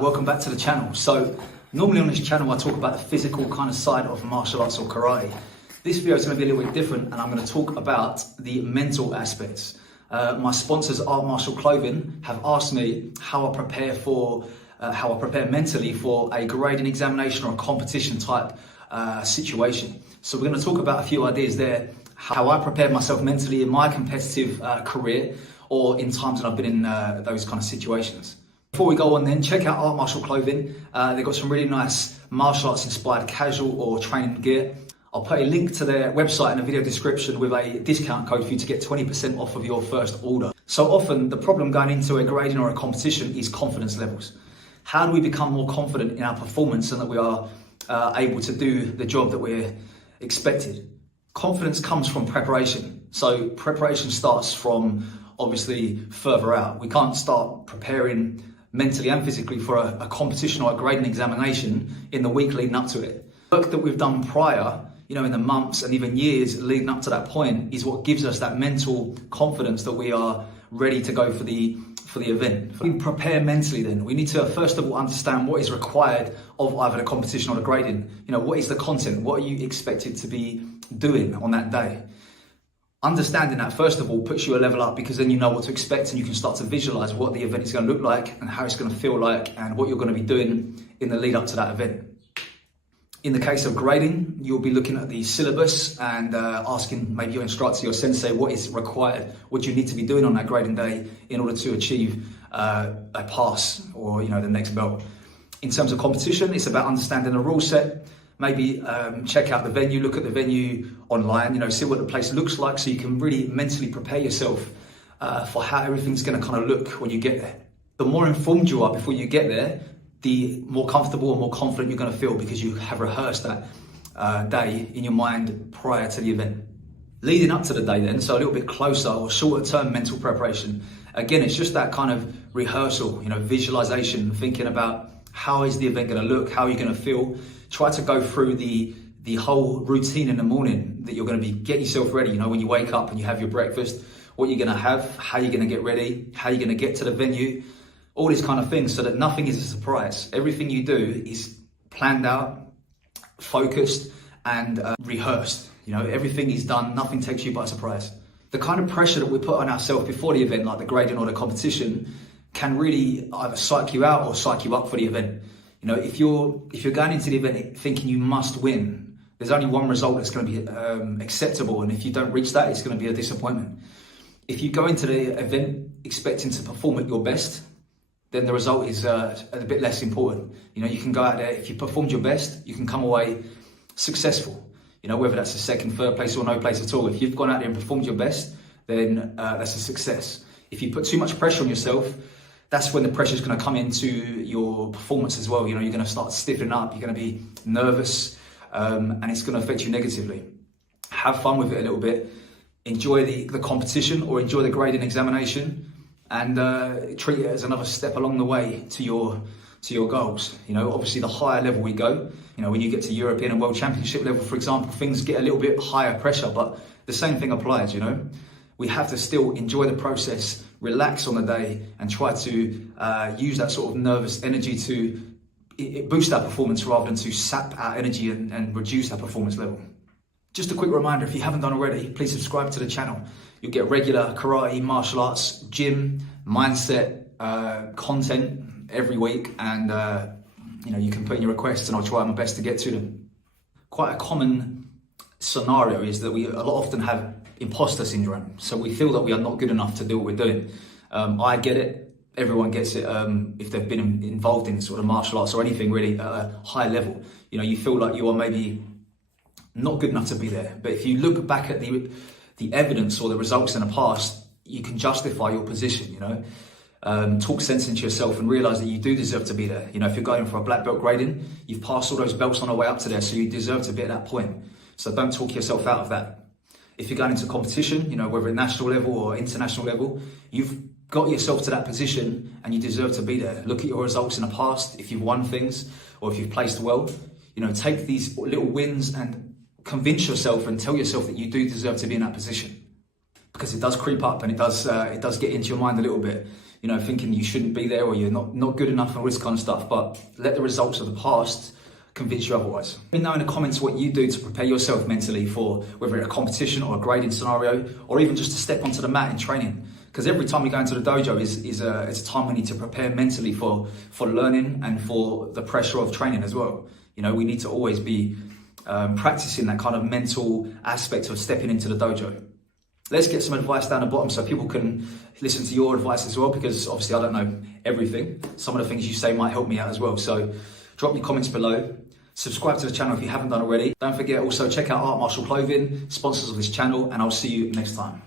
Welcome back to the channel. So normally on this channel I talk about the physical kind of side of martial arts or karate. This video is going to be a little bit different and I'm going to talk about the mental aspects. My sponsors, Art Martial Clothing, have asked me how I prepare mentally for a grading examination or a competition type situation. So we're going to talk about a few ideas there, how I prepare myself mentally in my competitive career or in times when I've been in those kind of situations. Before we go on then, check out Art Martial Clothing. They've got some really nice martial arts inspired casual or training gear. I'll put a link to their website in the video description with a discount code for you to get 20% off of your first order. So often the problem going into a grading or a competition is confidence levels. How do we become more confident in our performance and that we are able to do the job that we're expected? Confidence comes from preparation. So preparation starts from obviously further out. We can't start preparing mentally and physically for a competition or a grading examination in the week leading up to it. Work that we've done prior, in the months and even years leading up to that point is what gives us that mental confidence that we are ready to go for the event. We prepare mentally then. We need to first of all understand what is required of either the competition or the grading. What is the content? What are you expected to be doing on that day? Understanding that, first of all, puts you a level up because then you know what to expect and you can start to visualize what the event is going to look like and how it's going to feel like and what you're going to be doing in the lead up to that event. In the case of grading, you'll be looking at the syllabus and asking maybe your instructor, your sensei, what is required, what you need to be doing on that grading day in order to achieve a pass or the next belt. In terms of competition, it's about understanding the rule set. Maybe check out the venue, look at the venue online, see what the place looks like so you can really mentally prepare yourself for how everything's going to kind of look when you get there. The more informed you are before you get there, the more comfortable and more confident you're going to feel because you have rehearsed that day in your mind prior to the event. Leading up to the day then, so a little bit closer or shorter term mental preparation. Again, it's just that kind of rehearsal, visualization, thinking about how is the event going to look, how are you going to feel. Try to go through the whole routine in the morning that you're going to be, get yourself ready, when you wake up and you have your breakfast, what you're going to have, how you're going to get ready, how you're going to get to the venue, all these kind of things so that nothing is a surprise. Everything you do is planned out, focused and rehearsed. Everything is done, nothing takes you by surprise. The kind of pressure that we put on ourselves before the event, like the grading or the competition, can really either psych you out or psych you up for the event. If you're going into the event thinking you must win, there's only one result that's going to be acceptable, and if you don't reach that, it's going to be a disappointment. If you go into the event expecting to perform at your best, then the result is a bit less important. You can go out there, if you performed your best, you can come away successful. Whether that's a second, third place or no place at all. If you've gone out there and performed your best, then that's a success. If you put too much pressure on yourself, that's when the pressure is going to come into your performance as well. You're going to start stiffening up, you're going to be nervous, and it's going to affect you negatively. Have fun with it a little bit. Enjoy the competition or enjoy the grading examination and treat it as another step along the way to your goals. Obviously the higher level we go, when you get to European and World Championship level, for example, things get a little bit higher pressure, but the same thing applies, We have to still enjoy the process, relax on the day and try to use that sort of nervous energy to boost our performance rather than to sap our energy and reduce our performance level. Just a quick reminder, if you haven't done already, please subscribe to the channel. You'll get regular karate, martial arts, gym, mindset content every week and you can put in your requests and I'll try my best to get to them. Quite a common scenario is that we often have imposter syndrome. So we feel that we are not good enough to do what we're doing. I get it. Everyone gets it if they've been involved in sort of martial arts or anything really at a high level. You feel like you are maybe not good enough to be there. But if you look back at the evidence or the results in the past, you can justify your position, Talk sense into yourself and realize that you do deserve to be there. If you're going for a black belt grading, you've passed all those belts on the way up to there, so you deserve to be at that point. So don't talk yourself out of that. If you're going into competition, whether at national level or international level, you've got yourself to that position and you deserve to be there. Look at your results in the past, if you've won things or if you've placed well. Take these little wins and convince yourself and tell yourself that you do deserve to be in that position. Because it does creep up and it does get into your mind a little bit. you know, thinking you shouldn't be there or you're not good enough and all this kind of stuff. But let the results of the past convince you otherwise. Let me know in the comments what you do to prepare yourself mentally for whether it's a competition or a grading scenario, or even just to step onto the mat in training. Because every time we go into the dojo it's a time we need to prepare mentally for learning and for the pressure of training as well. You know, we need to always be practicing that kind of mental aspect of stepping into the dojo. Let's get some advice down the bottom so people can listen to your advice as well, because obviously I don't know everything. Some of the things you say might help me out as well. So drop your comments below. Subscribe to the channel if you haven't done already. Don't forget also check out Art Martial Clothing, sponsors of this channel, and I'll see you next time.